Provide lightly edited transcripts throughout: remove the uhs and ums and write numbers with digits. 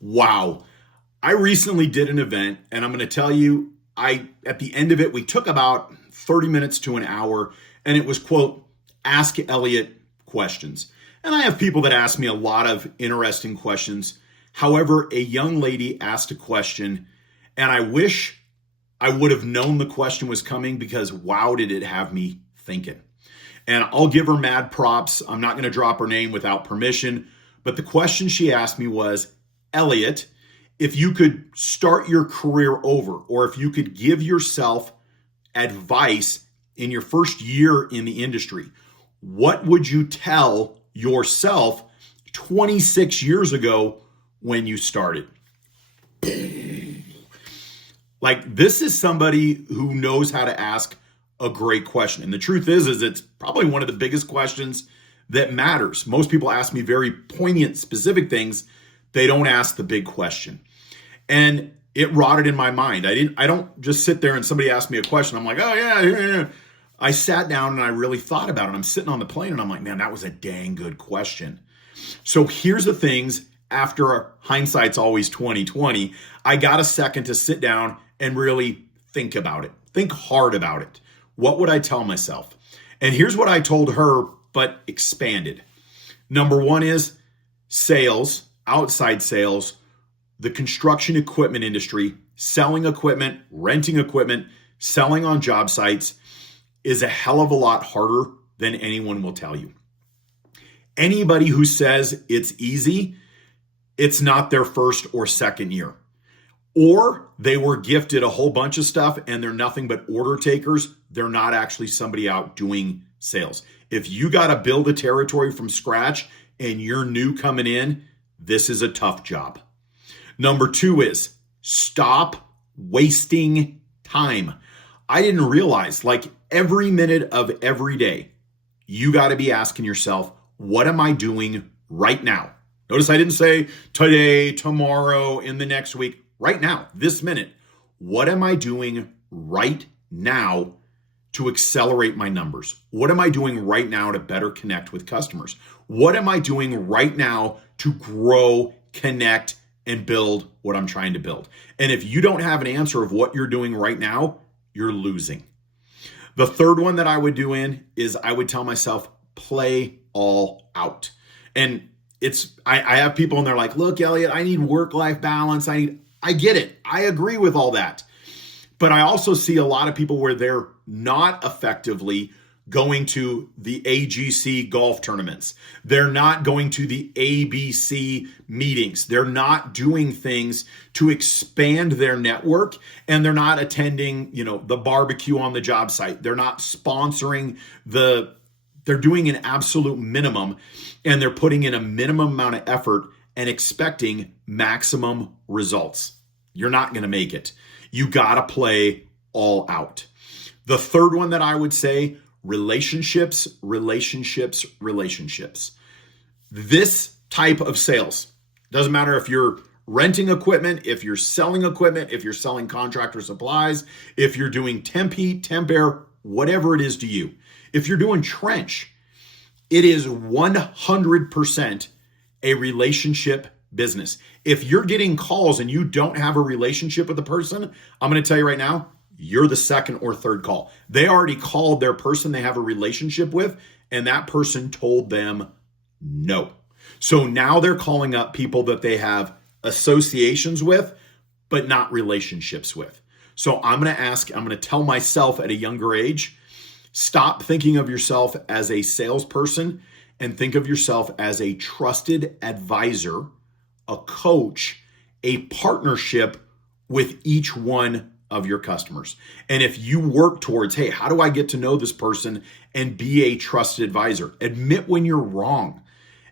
Wow. I recently did an event, and I'm going to tell you, at the end of it, we took about 30 minutes to an hour, and it was, quote, Ask Elliot questions. And I have people that ask me a lot of interesting questions. However, a young lady asked a question, and I wish I would have known the question was coming because wow, did it have me thinking. And I'll give her mad props. I'm not going to drop her name without permission. But the question she asked me was, Elliot, if you could start your career over, or if you could give yourself advice in your first year in the industry, what would you tell yourself 26 years ago when you started? Like, this is somebody who knows how to ask a great question. And the truth is it's probably one of the biggest questions that matters. Most people ask me very poignant, specific things. They don't ask the big question. And it rotted in my mind. I don't just sit there and somebody asks me a question. I'm like, oh yeah. I sat down and I really thought about it. I'm sitting on the plane and I'm like, man, that was a dang good question. So here's the things. After hindsight's always 2020, I got a second to sit down and really think about it. Think hard about it. What would I tell myself? And here's what I told her, but expanded. Number one is sales, outside sales, the construction equipment industry, selling equipment, renting equipment, selling on job sites is a hell of a lot harder than anyone will tell you. Anybody who says it's easy, it's not their first or second year. Or they were gifted a whole bunch of stuff and they're nothing but order takers. They're not actually somebody out doing sales. If you got to build a territory from scratch and you're new coming in, this is a tough job. Number two is stop wasting time. I didn't realize, like, every minute of every day, you got to be asking yourself, what am I doing right now? Notice I didn't say today, tomorrow, in the next week. Right now, this minute, what am I doing right now to accelerate my numbers? What am I doing right now to better connect with customers? What am I doing right now to grow, connect, and build what I'm trying to build? And if you don't have an answer of what you're doing right now, you're losing. The third one that I would do is I would tell myself, play all out. And I have people and they're like, look, Elliot, I need work-life balance. I get it. I agree with all that. But I also see a lot of people where they're not effectively going to the AGC golf tournaments. They're not going to the ABC meetings. They're not doing things to expand their network, and they're not attending, the barbecue on the job site. They're not sponsoring they're doing an absolute minimum, and they're putting in a minimum amount of effort and expecting maximum results. You're not going to make it. You got to play all out. The third one that I would say, relationships. This type of sales, doesn't matter if you're renting equipment, if you're selling equipment, if you're selling contractor supplies, if you're doing temp heat, temp air, whatever it is to you. If you're doing trench, it is 100% a relationship business. If you're getting calls and you don't have a relationship with the person, I'm going to tell you right now, you're the second or third call. They already called their person they have a relationship with, and that person told them no. So now they're calling up people that they have associations with, but not relationships with. So I'm going to tell myself at a younger age, stop thinking of yourself as a salesperson and think of yourself as a trusted advisor, a coach, a partnership with each one of your customers. And if you work towards, hey, how do I get to know this person and be a trusted advisor? Admit when you're wrong.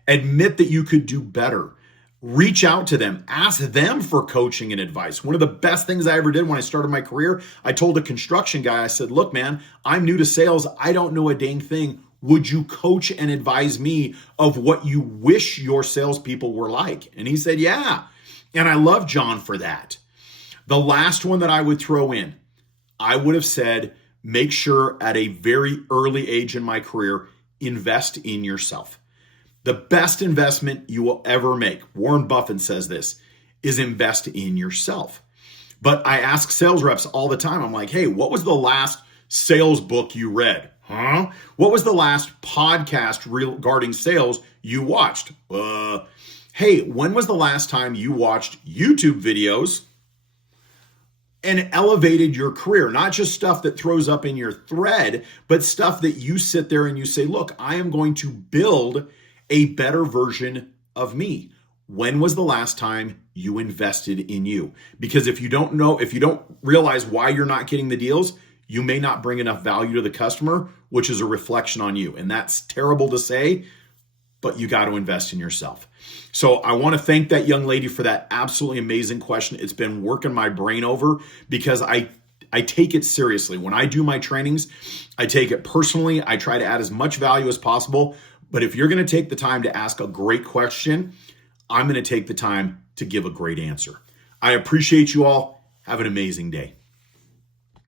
Admit that you could do better. Reach out to them. Ask them for coaching and advice. One of the best things I ever did when I started my career, I told a construction guy, I said, look, man, I'm new to sales. I don't know a dang thing. Would you coach and advise me of what you wish your salespeople were like? And he said, yeah. And I love John for that. The last one that I would throw in, I would have said, make sure at a very early age in my career, invest in yourself. The best investment you will ever make, Warren Buffett says this, is invest in yourself. But I ask sales reps all the time, I'm like, hey, what was the last sales book you read? Huh? What was the last podcast regarding sales you watched? Hey, when was the last time you watched YouTube videos and elevated your career? Not just stuff that throws up in your thread, but stuff that you sit there and you say, look, I am going to build a better version of me. When was the last time you invested in you? Because if you don't realize why you're not getting the deals, you may not bring enough value to the customer, which is a reflection on you. And that's terrible to say, but you got to invest in yourself. So I want to thank that young lady for that absolutely amazing question. It's been working my brain over because I take it seriously. When I do my trainings, I take it personally. I try to add as much value as possible. But if you're going to take the time to ask a great question, I'm going to take the time to give a great answer. I appreciate you all. Have an amazing day.